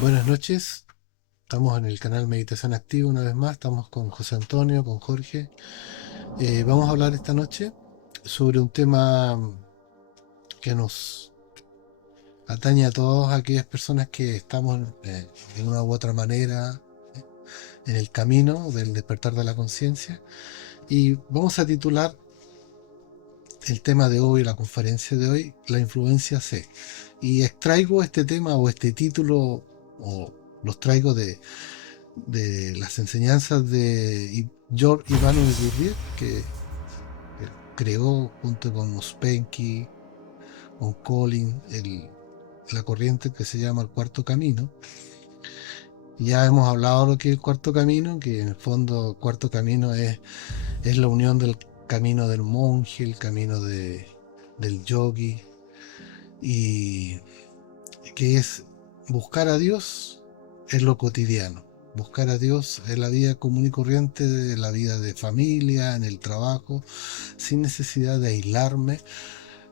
Buenas noches, estamos en el canal Meditación Activa una vez más, estamos con José Antonio, con Jorge. Vamos a hablar esta noche sobre un tema que nos atañe a todas aquellas personas que estamos de una u otra manera en el camino del despertar de la conciencia, y vamos a titular el tema de hoy, la conferencia de hoy, la influencia C. Y extraigo este tema o este título, o los traigo de las enseñanzas de George Ivanovich Gurdjieff, que creó junto con Ouspensky, con Collins, la corriente que se llama el Cuarto Camino. Ya hemos hablado de lo que es el Cuarto Camino, que en el fondo el Cuarto Camino es la unión del camino del monje, el camino del yogi, y que es buscar a Dios en lo cotidiano, buscar a Dios en la vida común y corriente, de la vida de familia, en el trabajo, sin necesidad de aislarme,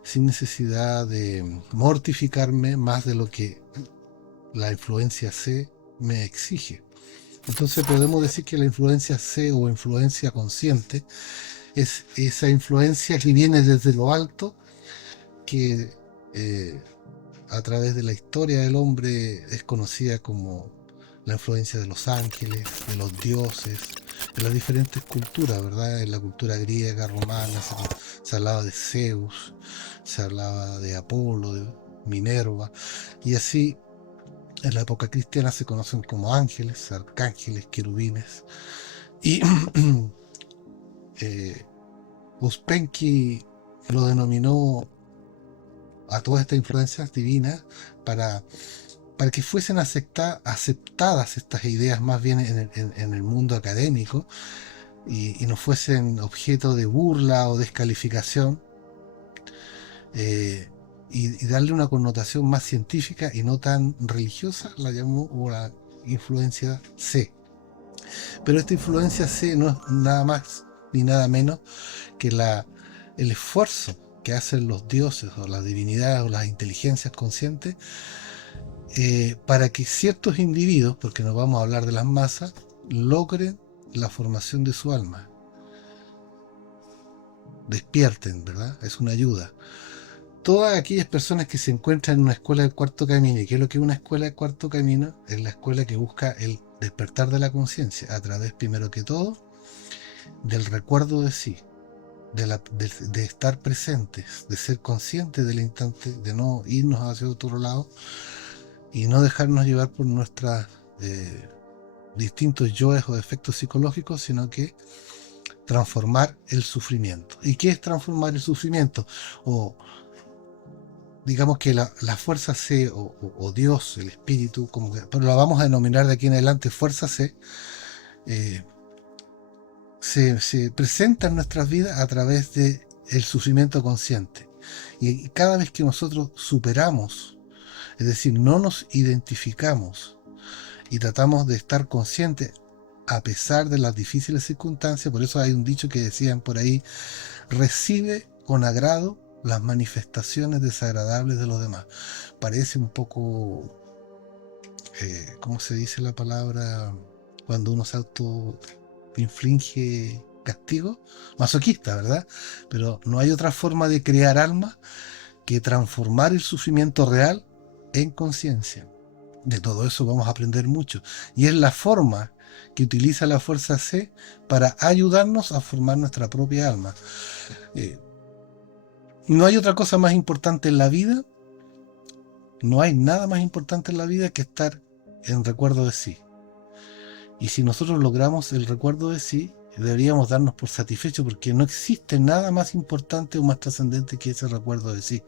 sin necesidad de mortificarme más de lo que la influencia C me exige. Entonces podemos decir que la influencia C o influencia consciente es esa influencia que viene desde lo alto, que a través de la historia del hombre es conocida como la influencia de los ángeles, de los dioses, de las diferentes culturas, ¿verdad? En la cultura griega, romana, se hablaba de Zeus, se hablaba de Apolo, de Minerva, y así en la época cristiana se conocen como ángeles, arcángeles, querubines. Y Ouspensky lo denominó a todas estas influencias divinas para que fuesen aceptadas estas ideas más bien en el mundo académico, y no fuesen objeto de burla o descalificación, y darle una connotación más científica y no tan religiosa, la llamó la influencia C. Pero esta influencia C no es nada más ni nada menos que el esfuerzo que hacen los dioses o las divinidades o las inteligencias conscientes para que ciertos individuos, porque no vamos a hablar de las masas, logren la formación de su alma, despierten, ¿verdad? Es una ayuda. Todas aquellas personas que se encuentran en una escuela del Cuarto Camino, ¿y qué es lo que es una escuela del Cuarto Camino? Es la escuela que busca el despertar de la conciencia a través, primero que todo, del recuerdo de sí, de estar presentes, de ser conscientes del instante, de no irnos hacia otro lado y no dejarnos llevar por nuestros distintos yoes o defectos psicológicos, sino que transformar el sufrimiento. ¿Y qué es transformar el sufrimiento? O digamos que la fuerza C o Dios, el espíritu, pero la vamos a denominar de aquí en adelante fuerza C, se presenta en nuestras vidas a través del sufrimiento consciente. Y cada vez que nosotros superamos, es decir, no nos identificamos y tratamos de estar conscientes a pesar de las difíciles circunstancias, por eso hay un dicho que decían por ahí: recibe con agrado las manifestaciones desagradables de los demás. Parece un poco, ¿cómo se dice la palabra? Cuando uno se autoinflige castigo, masoquista, ¿verdad? Pero no hay otra forma de crear alma que transformar el sufrimiento real en conciencia. De todo eso vamos a aprender mucho, y es la forma que utiliza la fuerza C para ayudarnos a formar nuestra propia alma. No hay otra cosa más importante en la vida, no hay nada más importante en la vida que estar en recuerdo de sí. Y si nosotros logramos el recuerdo de sí, deberíamos darnos por satisfechos, porque no existe nada más importante o más trascendente que ese recuerdo de sí.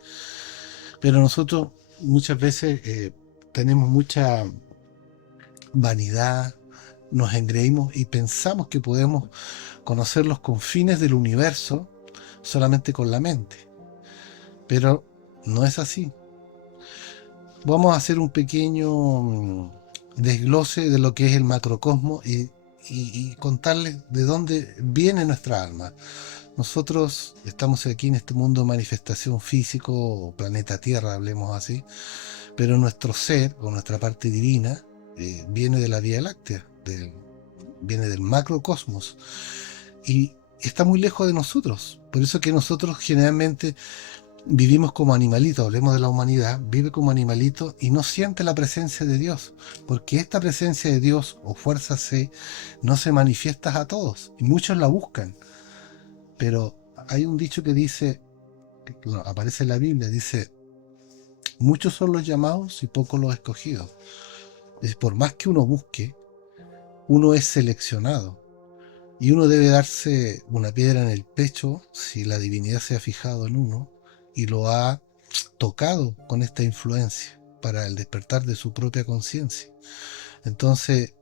Pero nosotros muchas veces tenemos mucha vanidad, nos engreímos y pensamos que podemos conocer los confines del universo solamente con la mente. Pero no es así. Vamos a hacer un pequeño desglose de lo que es el macrocosmos y contarles de dónde viene nuestra alma. Nosotros estamos aquí en este mundo de manifestación físico, o planeta Tierra, hablemos así, pero nuestro ser, o nuestra parte divina, viene de la Vía Láctea, viene del macrocosmos, y está muy lejos de nosotros. Por eso que nosotros generalmente vivimos como animalitos, hablemos de la humanidad, vive como animalito y no siente la presencia de Dios, porque esta presencia de Dios o fuerza C no se manifiesta a todos, y muchos la buscan, pero hay un dicho que dice, bueno, aparece en la Biblia, dice, muchos son los llamados y pocos los escogidos. Es por más que uno busque, uno es seleccionado, y uno debe darse una piedra en el pecho si la divinidad se ha fijado en uno y lo ha tocado con esta influencia para el despertar de su propia conciencia. Entonces,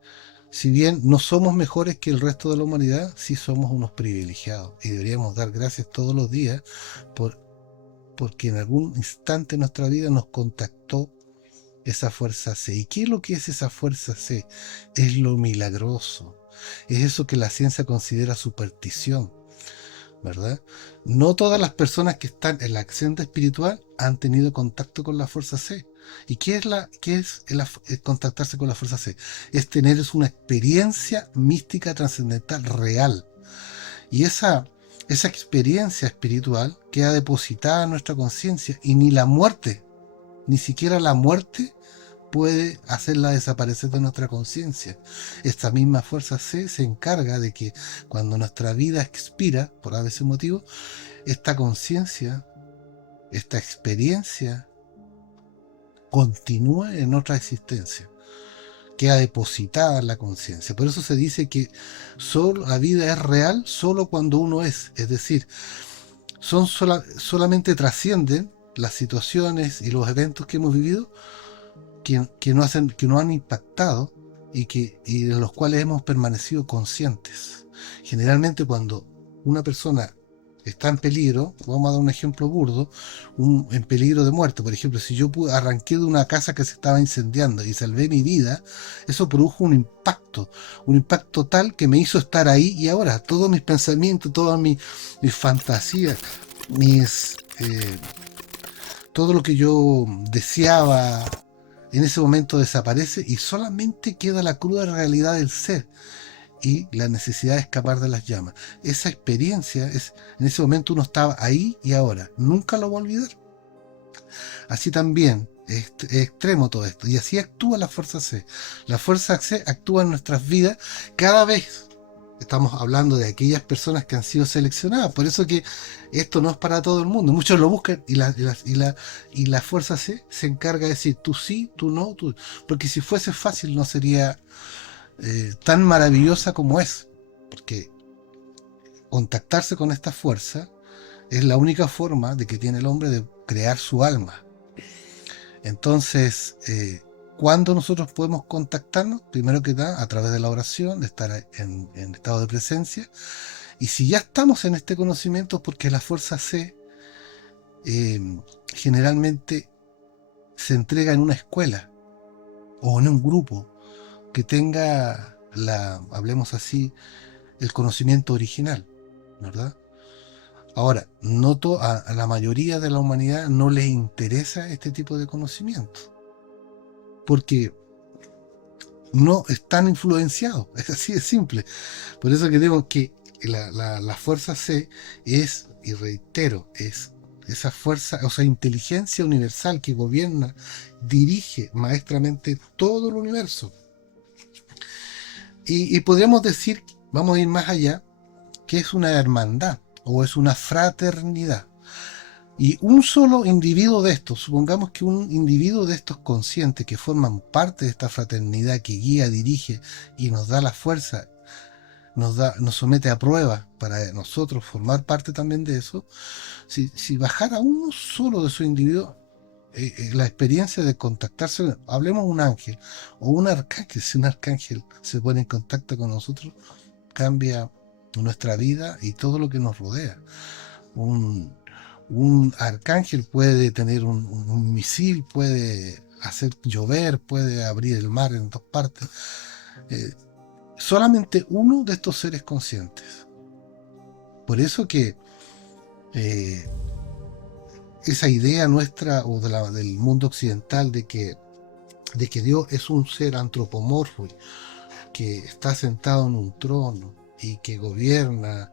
si bien no somos mejores que el resto de la humanidad, sí somos unos privilegiados y deberíamos dar gracias todos los días porque en algún instante de nuestra vida nos contactó esa fuerza C. ¿Y qué es lo que es esa fuerza C? Es lo milagroso. Es eso que la ciencia considera superstición, ¿verdad? No todas las personas que están en la acción espiritual han tenido contacto con la fuerza C. ¿Y qué es contactarse con la fuerza C? Es tener una experiencia mística trascendental real. Y esa experiencia espiritual queda depositada en nuestra conciencia y ni la muerte, ni siquiera la muerte puede hacerla desaparecer de nuestra conciencia. Esta misma fuerza C se encarga de que cuando nuestra vida expira, por a veces motivo, esta conciencia, esta experiencia, continúa en otra existencia, queda depositada en la conciencia. Por eso se dice que solo la vida es real solo cuando uno es decir, solamente trascienden las situaciones y los eventos que hemos vivido que nos han impactado y de los cuales hemos permanecido conscientes. Generalmente cuando una persona está en peligro, vamos a dar un ejemplo burdo, en peligro de muerte, por ejemplo, si yo arranqué de una casa que se estaba incendiando y salvé mi vida, eso produjo un impacto tal que me hizo estar ahí y ahora todos mis pensamientos, todas mis fantasías, todo lo que yo deseaba en ese momento desaparece y solamente queda la cruda realidad del ser y la necesidad de escapar de las llamas. Esa experiencia en ese momento uno estaba ahí y ahora, nunca lo voy a olvidar. Así también es extremo todo esto, y así actúa la fuerza C. La fuerza C actúa en nuestras vidas cada vez. Estamos hablando de aquellas personas que han sido seleccionadas, por eso que esto no es para todo el mundo. Muchos lo buscan y la fuerza C se encarga de decir tú sí, tú no, tú. Porque si fuese fácil no sería tan maravillosa como es, porque contactarse con esta fuerza es la única forma de que tiene el hombre de crear su alma. Entonces, ¿cuándo nosotros podemos contactarnos? Primero que nada, a través de la oración, de estar en estado de presencia. Y si ya estamos en este conocimiento, porque la fuerza C generalmente se entrega en una escuela o en un grupo que tenga hablemos así, el conocimiento original, ¿verdad? Ahora, noto a la mayoría de la humanidad no les interesa este tipo de conocimiento, porque no están influenciados, es así de simple. Por eso que digo que la fuerza C es, y reitero, es esa fuerza, o sea, inteligencia universal que gobierna, dirige maestramente todo el universo. Y podríamos decir, vamos a ir más allá, que es una hermandad o es una fraternidad. Y un solo individuo de estos, supongamos que un individuo de estos conscientes que forman parte de esta fraternidad que guía, dirige y nos da la fuerza, nos somete a prueba para nosotros formar parte también de eso, si bajara uno solo de esos individuos, la experiencia de contactarse, hablemos un ángel o un arcángel, si un arcángel se pone en contacto con nosotros, cambia nuestra vida y todo lo que nos rodea. Un arcángel puede tener un misil, puede hacer llover, puede abrir el mar en dos partes. Solamente uno de estos seres conscientes por eso que eh, esa idea nuestra o del mundo occidental de que Dios es un ser antropomorfo que está sentado en un trono y que gobierna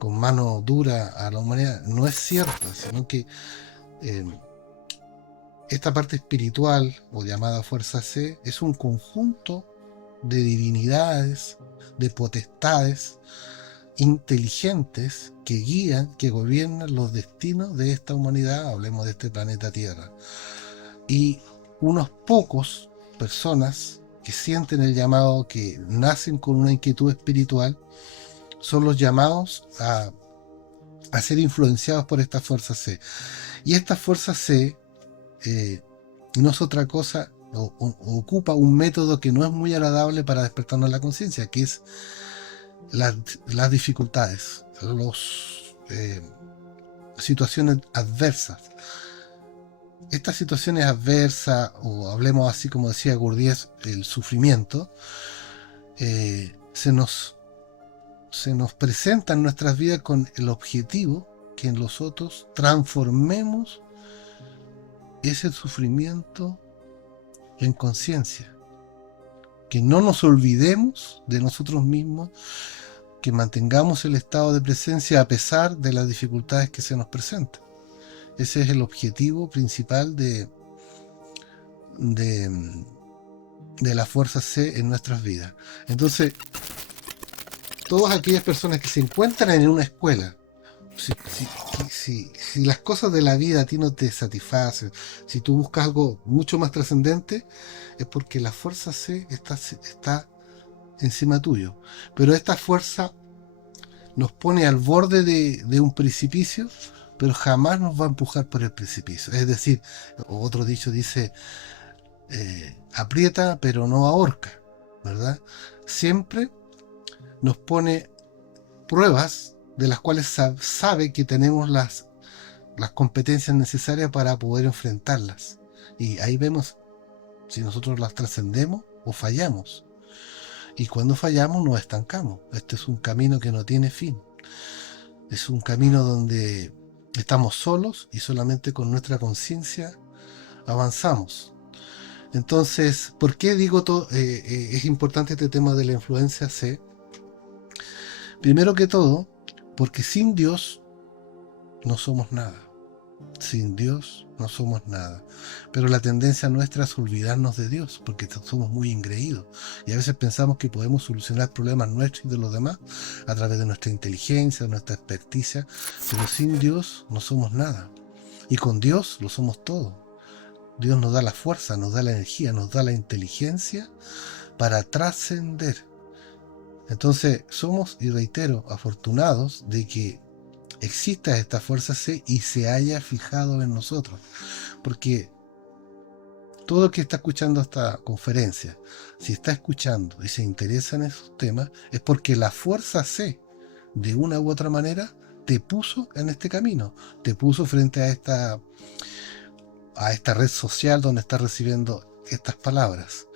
con mano dura a la humanidad, no es cierta, sino que eh, esta parte espiritual o llamada fuerza C es un conjunto de divinidades, de potestades inteligentes que guían, que gobiernan los destinos de esta humanidad, hablemos de este planeta Tierra. Y unos pocos personas que sienten el llamado, que nacen con una inquietud espiritual, son los llamados a ser influenciados por esta fuerza C. Y esta fuerza C no es otra cosa, ocupa un método que no es muy agradable para despertarnos la conciencia, que es las dificultades, las situaciones adversas. Estas situaciones adversas, o hablemos así como decía Gurdjieff, el sufrimiento, se nos presenta en nuestras vidas con el objetivo que en nosotros transformemos ese sufrimiento en conciencia, que no nos olvidemos de nosotros mismos, que mantengamos el estado de presencia a pesar de las dificultades que se nos presentan. Ese es el objetivo principal de la fuerza C en nuestras vidas. Entonces, todas aquellas personas que se encuentran en una escuela, si las cosas de la vida a ti no te satisfacen, si tú buscas algo mucho más trascendente, es porque la fuerza C está encima tuyo. Pero esta fuerza nos pone al borde de un precipicio, pero jamás nos va a empujar por el precipicio. Es decir, otro dicho dice, aprieta pero no ahorca, ¿verdad? Siempre nos pone pruebas de las cuales sabe que tenemos las competencias necesarias para poder enfrentarlas. Y ahí vemos si nosotros las trascendemos o fallamos. Y cuando fallamos nos estancamos. Este es un camino que no tiene fin. Es un camino donde estamos solos y solamente con nuestra conciencia avanzamos. Entonces, ¿por qué digo es importante este tema de la influencia C? Primero que todo, porque sin Dios no somos nada. Sin Dios no somos nada. Pero la tendencia nuestra es olvidarnos de Dios, porque somos muy engreídos. Y a veces pensamos que podemos solucionar problemas nuestros y de los demás a través de nuestra inteligencia, de nuestra experticia. Pero sin Dios no somos nada. Y con Dios lo somos todo. Dios nos da la fuerza, nos da la energía, nos da la inteligencia para trascender. Entonces somos, y reitero, afortunados de que exista esta fuerza C y se haya fijado en nosotros, porque todo el que está escuchando esta conferencia, si está escuchando y se interesa en esos temas, es porque la fuerza C, de una u otra manera, te puso en este camino, te puso frente a esta red social donde está recibiendo estas palabras.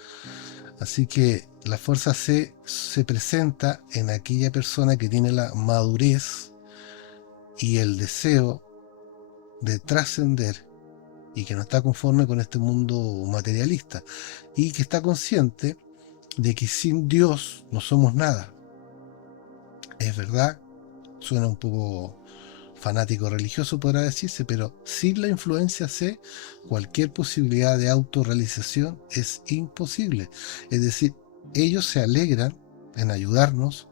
Así que la fuerza C se presenta en aquella persona que tiene la madurez y el deseo de trascender y que no está conforme con este mundo materialista y que está consciente de que sin Dios no somos nada. Es verdad, suena un poco fanático religioso podrá decirse, pero sin la influencia C, cualquier posibilidad de autorrealización es imposible. Es decir, ellos se alegran en ayudarnos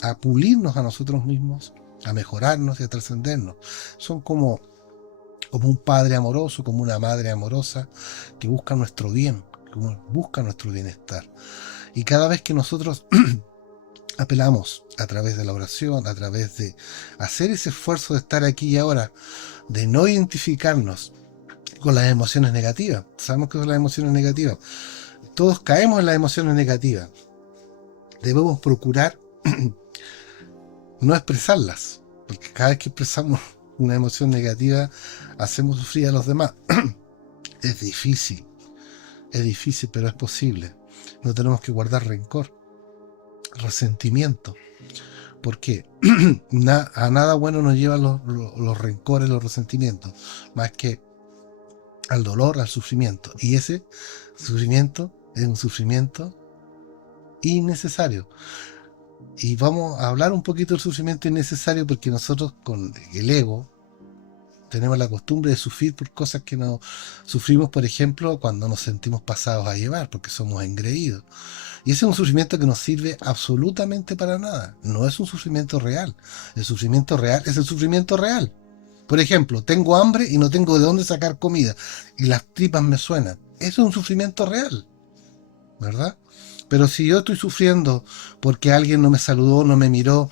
a pulirnos a nosotros mismos, a mejorarnos y a trascendernos. Son como un padre amoroso, como una madre amorosa que busca nuestro bien, que busca nuestro bienestar. Y cada vez que nosotros apelamos a través de la oración, a través de hacer ese esfuerzo de estar aquí y ahora, de no identificarnos con las emociones negativas. Sabemos que son las emociones negativas. Todos caemos en las emociones negativas. Debemos procurar no expresarlas, porque cada vez que expresamos una emoción negativa hacemos sufrir a los demás. Es difícil, pero es posible. No tenemos que guardar rencor, resentimiento, ¿Por qué? A nada bueno nos llevan los rencores, los resentimientos, más que al dolor, al sufrimiento. Y ese sufrimiento es un sufrimiento innecesario. Y vamos a hablar un poquito del sufrimiento innecesario porque nosotros con el ego tenemos la costumbre de sufrir por cosas que no sufrimos, por ejemplo, cuando nos sentimos pasados a llevar, porque somos engreídos. Y ese es un sufrimiento que no sirve absolutamente para nada. No es un sufrimiento real. El sufrimiento real es el sufrimiento real. Por ejemplo, tengo hambre y no tengo de dónde sacar comida y las tripas me suenan. Eso es un sufrimiento real, ¿verdad? Pero si yo estoy sufriendo porque alguien no me saludó, no me miró,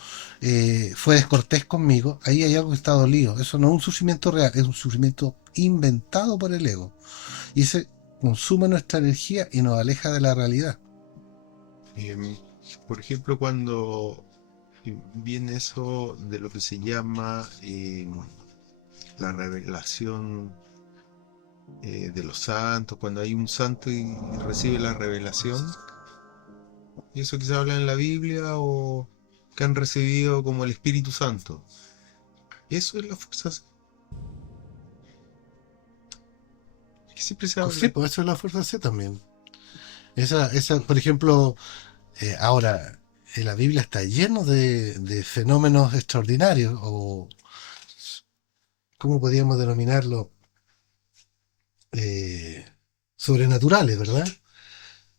fue descortés conmigo, ahí hay algo que está dolido. Eso no es un sufrimiento real, es un sufrimiento inventado por el ego. Y ese consume nuestra energía y nos aleja de la realidad. Em, por ejemplo, cuando viene eso de lo que se llama la revelación de los santos, cuando hay un santo y recibe la revelación, y eso que se habla en la Biblia o que han recibido como el Espíritu Santo. Eso es la fuerza que siempre se Sí, habla. pues eso es la fuerza C también. Por ejemplo, ahora, en la Biblia está lleno de fenómenos extraordinarios, o ¿cómo podríamos denominarlo? Eh, Sobrenaturales, ¿verdad?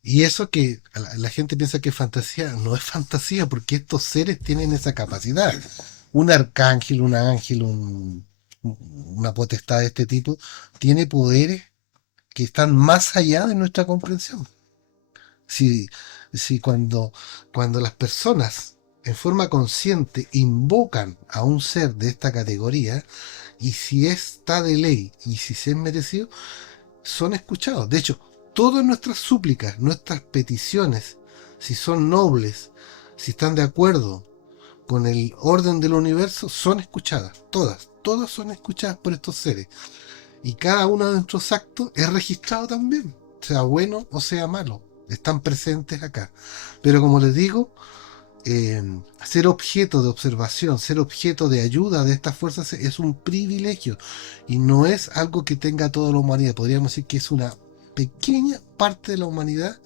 Y eso que la gente piensa que es fantasía, no es fantasía, porque estos seres tienen esa capacidad. Un arcángel, un ángel, una potestad de este tipo, tiene poderes que están más allá de nuestra comprensión. Si, si cuando las personas en forma consciente invocan a un ser de esta categoría, y si está de ley y si se es merecido, son escuchados. De hecho, todas nuestras súplicas, nuestras peticiones, si son nobles, si están de acuerdo con el orden del universo, son escuchadas. Todas son escuchadas por estos seres. Y cada uno de nuestros actos es registrado también, sea bueno o sea malo. Están presentes acá. Pero como les digo, ser objeto de observación, ser objeto de ayuda de estas fuerzas es un privilegio y no es algo que tenga toda la humanidad. Podríamos decir que es una pequeña parte de la humanidad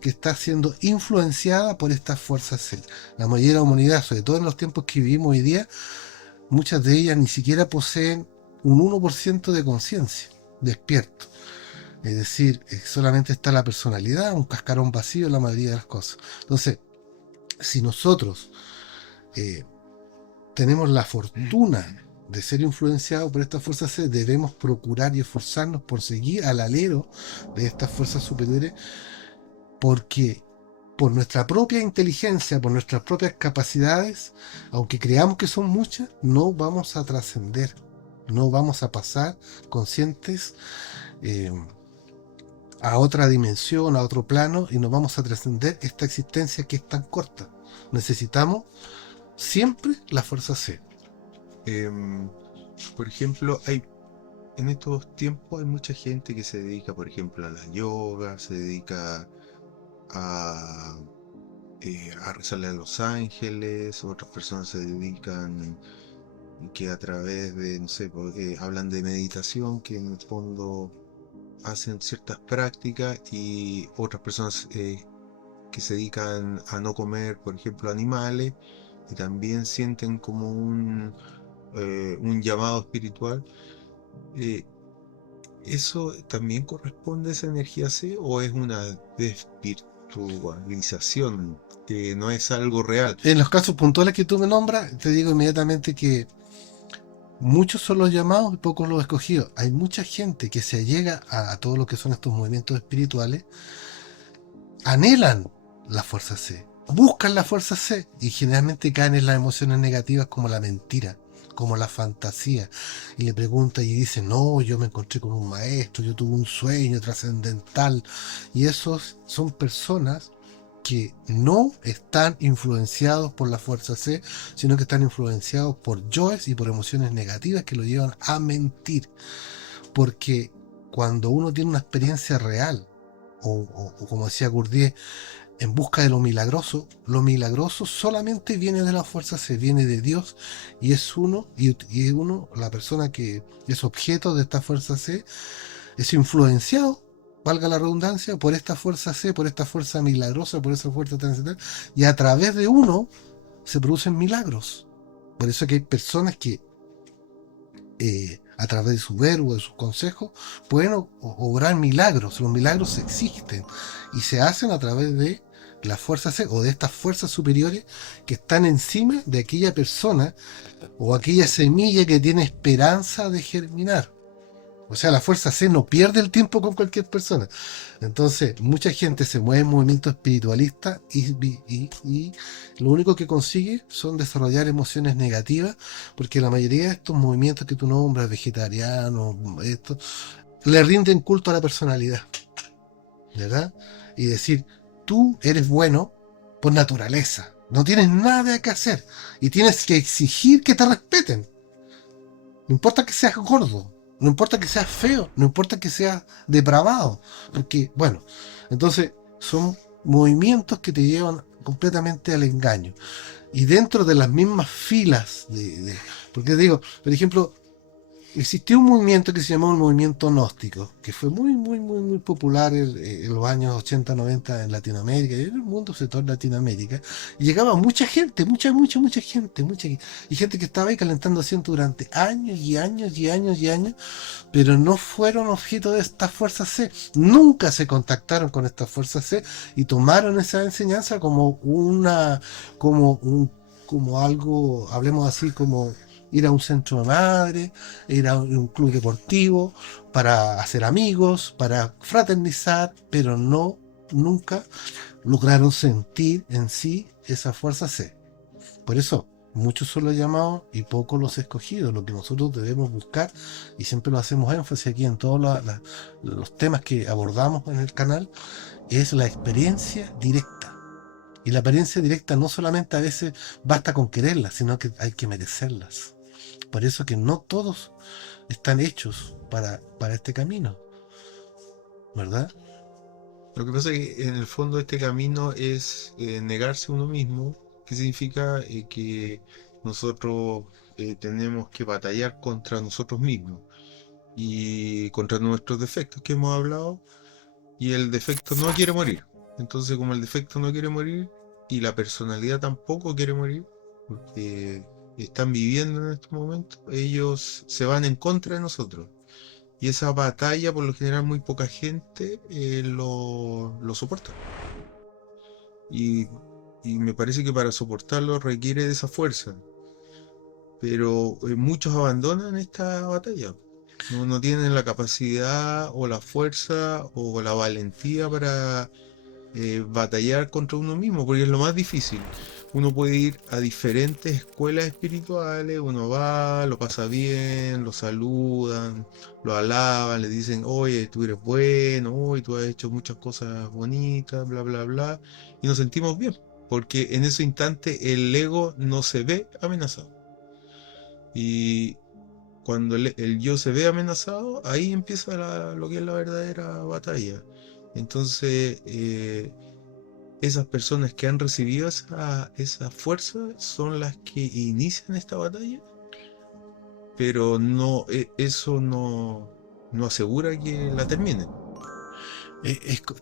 que está siendo influenciada por estas fuerzas C. La mayoría de la humanidad, sobre todo en los tiempos que vivimos hoy día, muchas de ellas ni siquiera poseen un 1% de conciencia despierto. Es decir, solamente está la personalidad, un cascarón vacío en la mayoría de las cosas. Entonces, si nosotros eh, tenemos la fortuna de ser influenciados por estas fuerzas C, debemos procurar y esforzarnos por seguir al alero de estas fuerzas superiores, porque por nuestra propia inteligencia, por nuestras propias capacidades, aunque creamos que son muchas, no vamos a trascender, no vamos a pasar conscientes eh, a otra dimensión, a otro plano, y no vamos a trascender esta existencia que es tan corta. Necesitamos siempre la fuerza C. Em, por ejemplo, en estos tiempos hay mucha gente que se dedica, por ejemplo, a la yoga, se dedica a, a rezarle a los ángeles, otras personas se dedican que a través de, no sé, hablan de meditación, que en el fondo hacen ciertas prácticas y otras personas que se dedican a no comer, por ejemplo, animales y también sienten como un llamado espiritual. Eh, ¿Eso también corresponde a esa energía C o es una desvirtualización que no es algo real? En los casos puntuales que tú me nombras, te digo inmediatamente que muchos son los llamados y pocos los escogidos. Hay mucha gente que se allega a todo lo que son estos movimientos espirituales, anhelan la fuerza C, buscan la fuerza C y generalmente caen en las emociones negativas como la mentira, como la fantasía, y le pregunta y dice, no, yo me encontré con un maestro, yo tuve un sueño trascendental, y esos son personas que no están influenciados por la fuerza C, sino que están influenciados por yoes y por emociones negativas que lo llevan a mentir. Porque cuando uno tiene una experiencia real, o como decía Gurdjieff, en busca de lo milagroso solamente viene de la fuerza C, viene de Dios y es uno, y uno, la persona que es objeto de esta fuerza C, es influenciado, valga la redundancia, por esta fuerza C, por esta fuerza milagrosa, por esa fuerza trascendental, y a través de uno se producen milagros. Por eso que hay personas que a través de su verbo, de sus consejos, pueden obrar milagros. Los milagros existen y se hacen a través de las fuerzas o de estas fuerzas superiores que están encima de aquella persona o aquella semilla que tiene esperanza de germinar. O sea, la fuerza C no pierde el tiempo con cualquier persona. Entonces, mucha gente se mueve en movimientos espiritualistas y lo único que consigue son desarrollar emociones negativas, porque la mayoría de estos movimientos que tú nombras, vegetarianos, esto, le rinden culto a la personalidad, ¿verdad? Y decir, tú eres bueno por naturaleza, no tienes nada que hacer y tienes que exigir que te respeten. No importa que seas gordo, no importa que seas feo, no importa que seas depravado, porque, bueno, entonces son movimientos que te llevan completamente al engaño. Y dentro de las mismas filas porque digo, por ejemplo, existió un movimiento que se llamó el movimiento gnóstico, que fue muy popular en los años 80, 90 en Latinoamérica, y en el mundo, sobre todo en Latinoamérica, y llegaba mucha gente, mucha gente, y gente que estaba ahí calentando asiento durante años y años y años y años, pero no fueron objeto de estas fuerzas C, nunca se contactaron con estas fuerzas C y tomaron esa enseñanza como algo, hablemos así, como ir a un centro de madre, ir a un club deportivo, para hacer amigos, para fraternizar, pero nunca lograron sentir en sí esa fuerza C. Por eso, muchos son los llamados y pocos los escogidos. Lo que nosotros debemos buscar, y siempre lo hacemos énfasis aquí en todos los temas que abordamos en el canal, es la experiencia directa. Y la experiencia directa no solamente a veces basta con quererlas, sino que hay que merecerlas. Por eso que no todos están hechos para este camino, ¿verdad? Lo que pasa es que en el fondo este camino es negarse a uno mismo, que significa que nosotros tenemos que batallar contra nosotros mismos y contra nuestros defectos que hemos hablado, y el defecto no quiere morir. Entonces, como el defecto no quiere morir y la personalidad tampoco quiere morir, porque están viviendo en estos momentos, ellos se van en contra de nosotros. Y esa batalla, por lo general, muy poca gente lo soporta. Y, y me parece que para soportarlo requiere de esa fuerza. Pero muchos abandonan esta batalla. No tienen la capacidad o la fuerza o la valentía para batallar contra uno mismo, porque es lo más difícil. Uno puede ir a diferentes escuelas espirituales, uno va, lo pasa bien, lo saludan, lo alaban, le dicen, oye, tú eres bueno, hoy tú has hecho muchas cosas bonitas, bla, bla, bla, y nos sentimos bien, porque en ese instante el ego no se ve amenazado. Y cuando el yo se ve amenazado, ahí empieza lo que es la verdadera batalla. Entonces, esas personas que han recibido esa fuerza son las que inician esta batalla, pero no, eso no asegura que la terminen.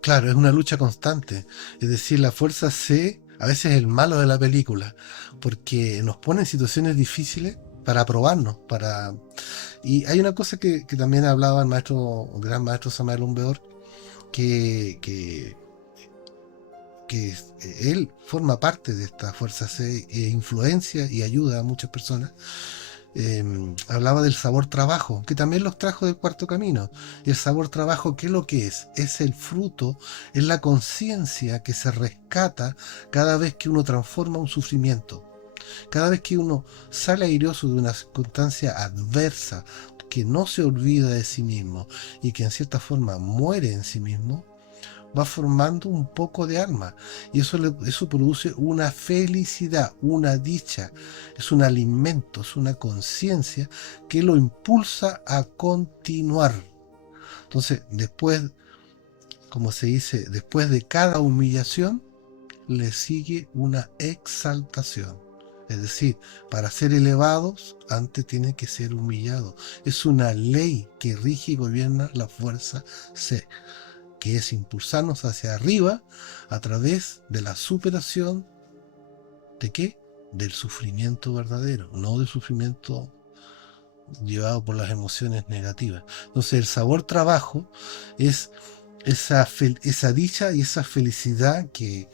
Claro, es una lucha constante. Es decir, la fuerza C a veces es el malo de la película, porque nos pone en situaciones difíciles para probarnos. Y hay una cosa que también hablaba el gran maestro Samael Umbeor, que él forma parte de esta fuerza C, influencia y ayuda a muchas personas. Hablaba del sabor trabajo, que también los trajo del cuarto camino. Y el sabor trabajo, ¿qué es lo que es? Es el fruto, es la conciencia que se rescata cada vez que uno transforma un sufrimiento. Cada vez que uno sale airoso de una circunstancia adversa, que no se olvida de sí mismo y que en cierta forma muere en sí mismo, va formando un poco de alma y eso produce una felicidad, una dicha, es un alimento, es una conciencia que lo impulsa a continuar. Entonces, después, como se dice, después de cada humillación le sigue una exaltación. Es decir, para ser elevados, antes tienen que ser humillados. Es una ley que rige y gobierna la fuerza C, que es impulsarnos hacia arriba a través de la superación ¿de qué? Del sufrimiento verdadero, no del sufrimiento llevado por las emociones negativas. Entonces el sabor trabajo es esa dicha y esa felicidad que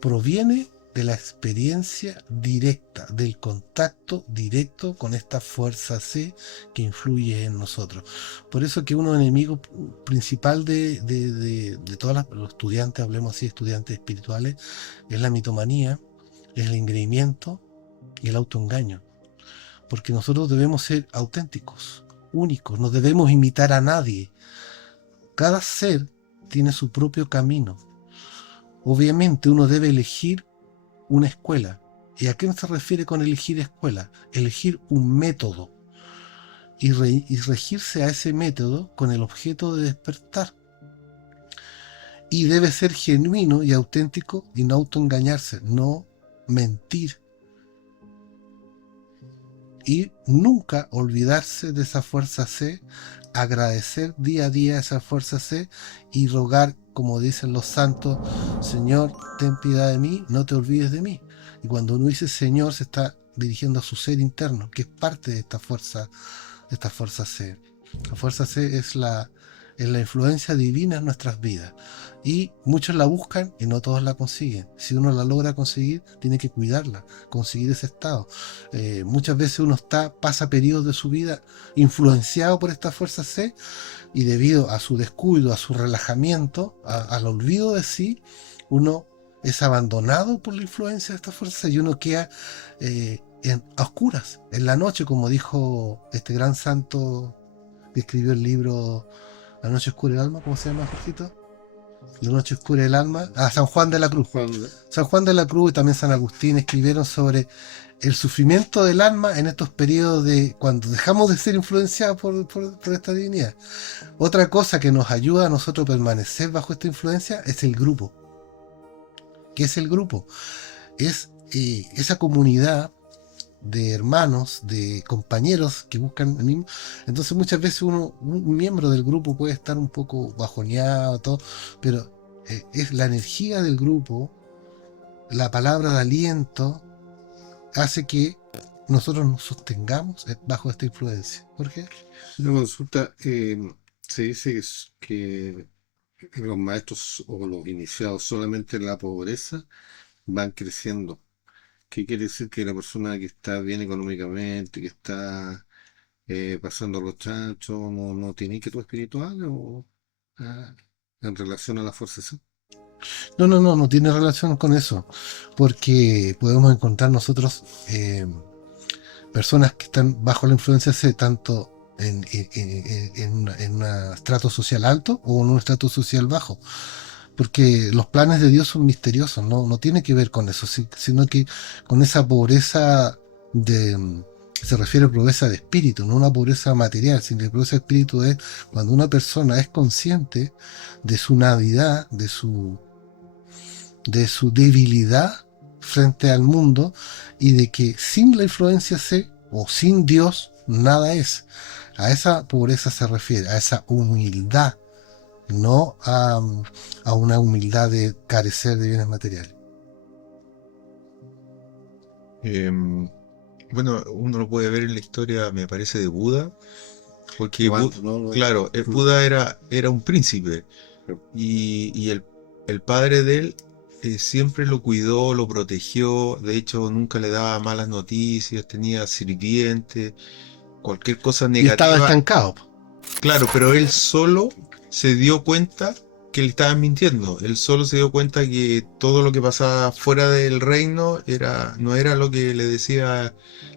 proviene de la experiencia directa, del contacto directo con esta fuerza C que influye en nosotros. Por eso que uno enemigo principal de todos los estudiantes, hablemos así, estudiantes espirituales, es la mitomanía, es el engreimiento y el autoengaño. Porque nosotros debemos ser auténticos, únicos, no debemos imitar a nadie. Cada ser tiene su propio camino. Obviamente uno debe elegir una escuela. ¿Y a qué se refiere con elegir escuela? Elegir un método y regirse a ese método con el objeto de despertar. Y debe ser genuino y auténtico y no autoengañarse, no mentir. Y nunca olvidarse de esa fuerza C, agradecer día a día esa fuerza C y rogar, como dicen los santos, Señor, ten piedad de mí, no te olvides de mí. Y cuando uno dice Señor, se está dirigiendo a su ser interno, que es parte de esta fuerza C. La fuerza C es la influencia divina en nuestras vidas. Y muchos la buscan y no todos la consiguen. Si uno la logra conseguir, tiene que cuidarla, conseguir ese estado. Muchas veces uno pasa periodos de su vida influenciado por esta fuerza C, y debido a su descuido, a su relajamiento, al olvido de sí, uno es abandonado por la influencia de esta fuerza y uno queda a oscuras, en la noche, como dijo este gran santo que escribió el libro La noche oscura del alma. ¿Cómo se llama, Jorgito? La noche oscura del alma. San Juan de la Cruz. San Juan de la Cruz y también San Agustín escribieron sobre el sufrimiento del alma en estos periodos de cuando dejamos de ser influenciados por esta divinidad. Otra cosa que nos ayuda a nosotros a permanecer bajo esta influencia es el grupo. ¿Qué es el grupo? Es esa comunidad de hermanos, de compañeros que buscan el mismo. Entonces muchas veces un miembro del grupo puede estar un poco bajoneado, todo, pero es la energía del grupo, la palabra de aliento, hace que nosotros nos sostengamos bajo esta influencia. ¿Por qué? Una consulta, se dice que los maestros o los iniciados solamente en la pobreza van creciendo. ¿Qué quiere decir? Que la persona que está bien económicamente, que está pasando los chanchos, no tiene inquietud espiritual o ah, en relación a la fuerza C? No tiene relación con eso, porque podemos encontrar nosotros personas que están bajo la influencia C, tanto en un estrato social alto o en un estrato social bajo. Porque los planes de Dios son misteriosos, no tiene que ver con eso, sino que con esa pobreza se refiere a pobreza de espíritu, no una pobreza material, sino que pobreza de espíritu es cuando una persona es consciente de su navidad, de su debilidad frente al mundo, y de que sin la influencia C o sin Dios nada es. A esa pobreza se refiere, a esa humildad, no a una humildad de carecer de bienes materiales. Bueno, uno lo puede ver en la historia, me parece, de Buda, porque ¿No? claro, Buda era un príncipe y el padre de él siempre lo cuidó, lo protegió, de hecho nunca le daba malas noticias, tenía sirvientes, cualquier cosa Y estaba negativa. estancado. Claro, pero él solo se dio cuenta que le estaban mintiendo. Él solo se dio cuenta que todo lo que pasaba fuera del reino no era lo que le decía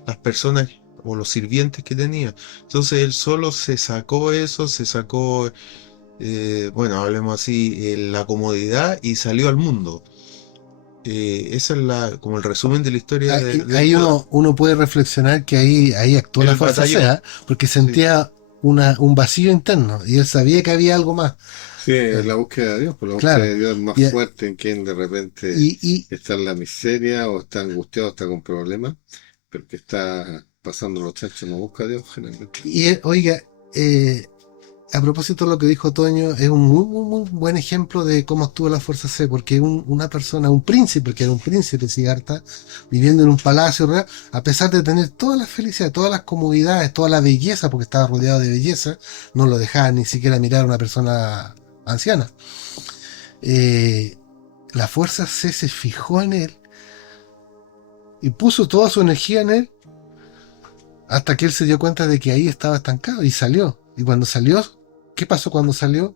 las personas o los sirvientes que tenía. Entonces él solo se sacó eso, bueno, hablemos así, la comodidad, y salió al mundo. Esa es como el resumen de la historia de Ahí Buda. uno puede reflexionar que ahí actuó la El fuerza batallón. C, porque sentía un vacío interno y él sabía que había algo más. Sí, es la búsqueda de Dios, pues la búsqueda Claro. de Dios es más Y, fuerte en quien de repente y, está en la miseria o está angustiado, está con problemas, pero que está pasando los chanchos no busca a Dios generalmente. oiga, eh, a propósito de lo que dijo Toño, es un muy, muy, muy buen ejemplo de cómo actúa la Fuerza C, porque una persona, un príncipe, que era un príncipe Siddhartha, viviendo en un palacio real, a pesar de tener toda la felicidad, todas las comodidades, toda la belleza, porque estaba rodeado de belleza, no lo dejaba ni siquiera mirar a una persona anciana. Eh, la Fuerza C se fijó en él y puso toda su energía en él hasta que él se dio cuenta de que ahí estaba estancado y salió. Y cuando salió, ¿qué pasó cuando salió?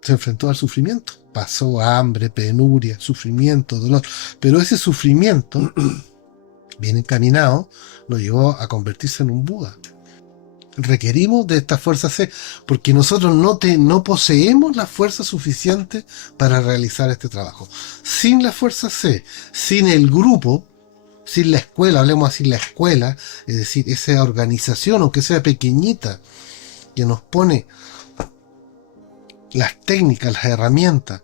Se enfrentó al sufrimiento. Pasó hambre, penuria, sufrimiento, dolor. Pero ese sufrimiento, bien encaminado, lo llevó a convertirse en un Buda. Requerimos de esta fuerza C, porque nosotros no poseemos la fuerza suficiente para realizar este trabajo. Sin la fuerza C, sin el grupo, sin la escuela, hablemos así, la escuela, es decir, esa organización, aunque sea pequeñita, que nos pone las técnicas, las herramientas,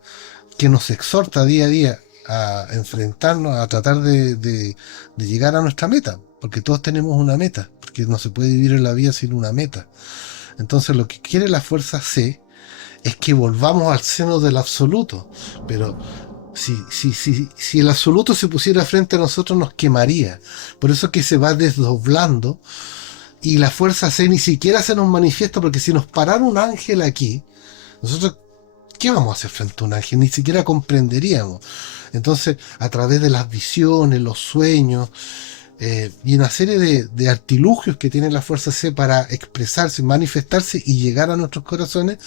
que nos exhorta día a día a enfrentarnos, a tratar de llegar a nuestra meta, porque todos tenemos una meta, porque no se puede vivir en la vida sin una meta. Entonces lo que quiere la fuerza C es que volvamos al seno del absoluto, pero si el absoluto se pusiera frente a nosotros nos quemaría. Por eso es que se va desdoblando y la fuerza C ni siquiera se nos manifiesta, porque si nos parara un ángel aquí, nosotros, ¿qué vamos a hacer frente a un ángel? Ni siquiera comprenderíamos. Entonces, a través de las visiones, los sueños y una serie de artilugios que tiene la fuerza C para expresarse, manifestarse y llegar a nuestros corazones,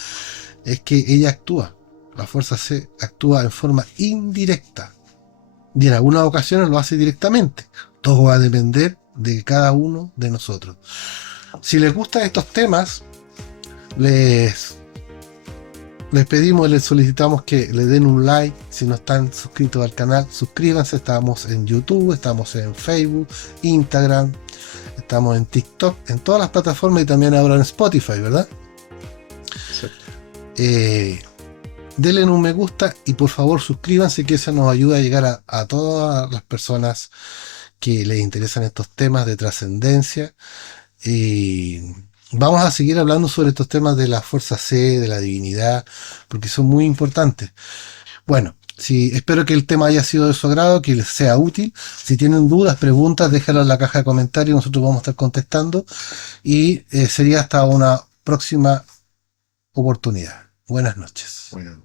es que ella actúa. La fuerza C actúa en forma indirecta. Y en algunas ocasiones lo hace directamente. Todo va a depender de cada uno de nosotros. Si les gustan estos temas, les pedimos, les solicitamos que le den un like. Si no están suscritos al canal, suscríbanse. Estamos en YouTube, estamos en Facebook, Instagram, estamos en TikTok, en todas las plataformas y también ahora en Spotify, ¿verdad? Denle un me gusta y por favor suscríbanse, que eso nos ayuda a llegar a todas las personas que les interesan estos temas de trascendencia. Y vamos a seguir hablando sobre estos temas de la fuerza C, de la divinidad, porque son muy importantes. Bueno, espero que el tema haya sido de su agrado, que les sea útil. Si tienen dudas, preguntas, déjenlo en la caja de comentarios, nosotros vamos a estar contestando. Y sería hasta una próxima oportunidad. Buenas noches. Bueno.